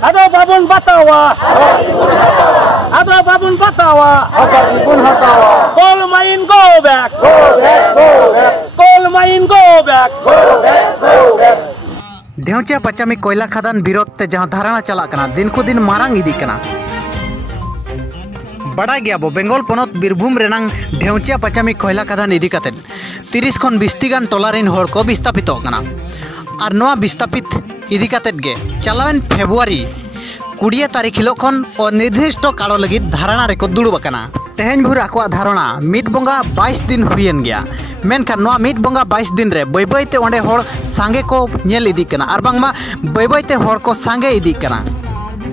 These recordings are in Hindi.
Ado babun batawa. Ado babun batawa. Kol main go back. Kol main go back. ढेउचिया Pachami कोयला खदान विरोध ते जहां धारणा चला कना दिन को दिन मारांग इदी कना बड़ा गया बो बेंगल पनत बीरभूम रेनांग ढेउचिया पचामी कोयला खदान इदी कते 30 खन 20 गान टोलारिन होर को विस्थापित कना और नोआ विस्थापित इदी कते गे चलावेन फेब्रुआरी 20 तारीख हिलो खन निर्दिष्ट कालो लगी धारणा रे को दुड़ुब कना तेहेन भुर आको धारणा मिट बंगा 22 दिन हुयन गया मेनखान नोआ मिट बंगा 22 दिन रे बय बयते ओंडे होड़ सांगे को नेल इदी कना आर बांगमा बय बयते होड़ को सांगे इदी कना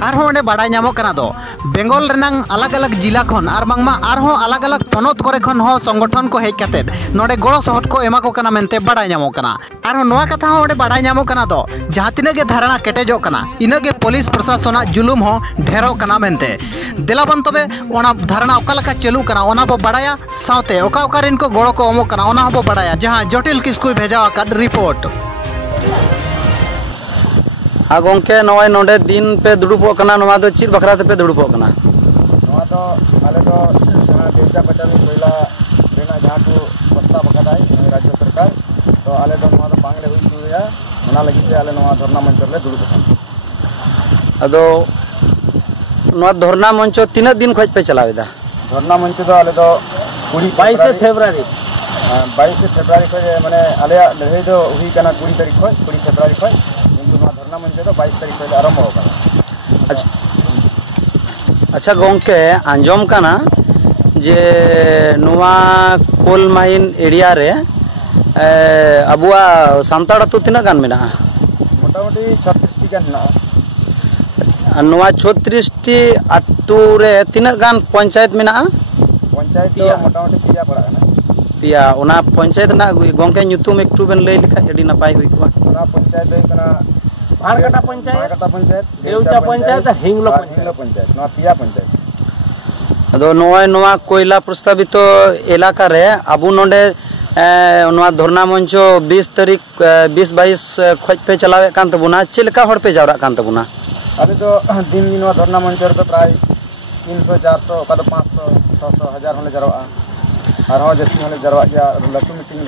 आर हो ओंडे बाडाय नामो कना दो बेंगल रेनांग अलग अलग जिला खन आर बांगमा आर हो अलग अलग पनत करे खन हो संगठन को हेज काते नोडे गड़ो सहट को एमा को कना मेनते बाडाय नामो कना आर हो नोआ कथा हो ओंडे बाडाय नामो कना दो जहां तिना गे धारणा केटेजो कना इना गे पुलिस प्रशासन जुलुम हो ढेरो कना मेनते देलाबन तबे ओना धारणा ओका लका चलू कना ओना बो बाडाया सावते ओका ओका रिन को गड़ो को ओमो कना ओना बो बाडाया जहां जटिल किसकुय भेजा आकाद रिपोर्ट हाँ गोंके नवाय नोडे दिन पे दुड़ुबो कना नवा दो चिर बखरा पे दुड़ुबो कना नवा तो आले तो जहां ढेउचिया पचामी कोयला रेना जहां को प्रस्ताव बकादाय राज्य सरकार तो आले तो नवा तो बांगले हुई चुरिया ओना लगी ते आले नवा धरना मंच ले दुड़ुबो कना अदो नवा धरना मंच तीन दिन खज पे चलावेदा धरना मंच तो आले तो 22 फेब्रुआरी 22 फेब्रुआरी को माने आले लड़ाई तो हुई कना 20 तारीख को 20 फेब्रुआरी को धरना मंच तो 22 तारीख को आरंभ होगा। अच्छा गोंके आंजम कना जे नुआ कोल माइन एरिया रे अबुआ सान्ताड़ तो तीना गान मेना मोटामुटी 36 टी गान ना नुआ 36 टी अटू रे तीना गान पंचायत मेना पंचायत तो मोटामुटी पिया पड़ा ना पिया ओना पंचायत ना गोंके ᱧᱩᱛᱩᱢ एकटू बेन लई लिखा एडी नपाय हुई को ओना पंचायत दे कना भाड़काटा पंचायत ढेउचिया पंचायत हिंगलो पंचायत नवा पिया पंचायत अदो नोआ कोयला प्रस्तावित इलाका रे अबु नोडे नोआ धरना मंच 20 तारीख 20-22 खज पे चलावे कान तबुना चिलका हड़ पे जावरा कान तबुना अरे तो दिन दिन धरना मंच रे तो प्राय 300 400 का तो 500 600 1000 होले जरवा और हो जस्ती होले जरवा गया लटू मीटिंग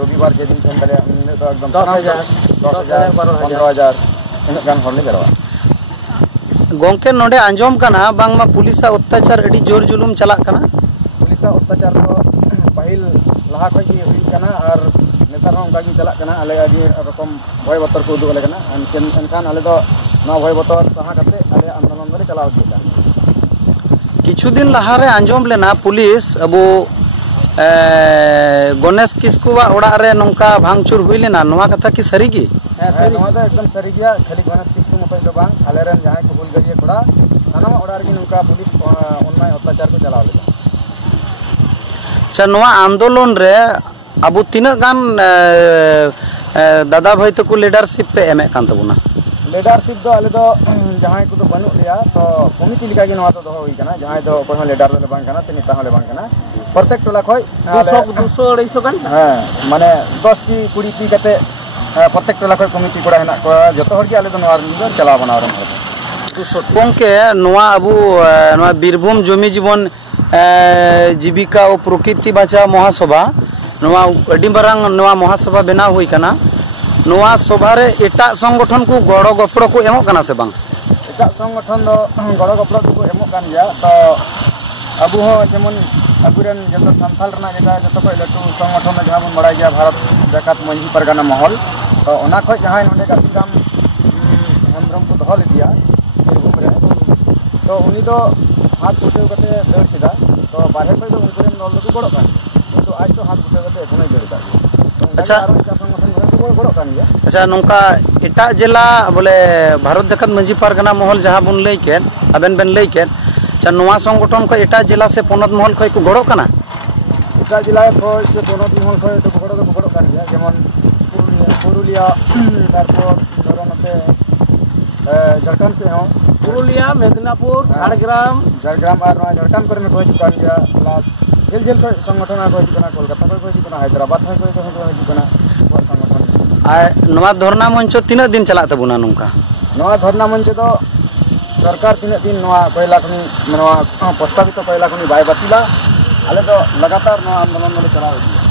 रविवार जे दिन थन तले तो एकदम 10000 12000 इन गान होले जरवा गोंके नोडे आंजम कना बांगमा पुलिसा अत्याचार अडी जोर जुलुम चला कना पुलिसा अत्याचार तो पहिल लहा खज की हुई कना और नेतार हों गागी चला कना आले आदि रकम भय बतर को उदुग कना एनखान आले तो ना भय बतर सहा करते आले आंदोलन रे चलाव दिला किछु दिन लहा रे आंजम लेना पुलिस अबो गणेश किस्कुवा ओड़ा रे नोंका भांगचुर हुई लेना नोआ कथा की सरीगी सरी नोआ तो एकदम सरी गया खाली गणेश किस्कु मत दो बांग आले रेन जहां को हुलगरिया कोड़ा सानामा ओड़ा रे नोंका पुलिस अन्याय अत्याचार को चलाव लेना अच्छा नोआ आंदोलन रे अबु तीना गान दादा भाई तक लीडरशिप पे एमे कान तबुना लीडरशिप दो आले तो जहां को तो बनु लिया तो कमिटी लिखा के नोआ तो दो हुई कना जहां तो कोन लीडर ले बांग कना से नेता होले बांग कना प्रत्येक टोला खय 200 250 गान हां माने 10 टी 20 टी कते प्रत्येक टोला खय कमिटी कोड़ा हेना को जतो हर के आले तो नोआ चला बना रन गोंके नोआ अबु नोआ बीरभूम जमी जीवन जीविका और प्रकृति बचाव महासभा नोआ अडी मारांग नोआ महासभा बना हुई कना नोआ सभा रे एटा संगठन को गड़ो गपड़ो को एमो कना से बांग एटा संगठन दो गड़ो गपड़ो को एमो कान गया तो अबु हो जेमन अबुरन जतो संथाल रना जेटा जतो को लटू संगठन जहां बन बड़ा गया भारत जाकात मंजी परगना महल तो ओना खय जहां नोडे का श्रीराम हेमब्रम को दहल दिया बीरभूम रे तो उनी तो हाथ गुटे कते दर किदा तो बाहर पे तो उनके नल को गड़ो कान तो आज तो हाथ गुटे कते कोनै दर दा अच्छा अच्छा नौका एटा जिला बोले भारत जाकात मंजी परगना महल जहां बन लई के अबेन बेन लई के अच्छा नोआ संगठन को एटा जिला से पोनत महल खय को गड़ो कना एटा जिला को से पोनत महल खय तो गड़ो कान गया जेमन पुरुलिया तारपर धरनते झारखंड से हो पुरुलिया मेदिनीपुर झारग्राम और झारखंड पर में कोई कान गया प्लस झेल झेल को संगठन को हिजना कोलकाता को हिजना हैदराबाद को हिजना संगठन आ नोआ धरना मंच तीन दिन चला तबुना नोंका नोआ धरना मंच तो सरकार तीन दिन कोयला खनि प्रस्तावित कोयला खनि बाय बातिला आले तो लगातार आंदोलन में चला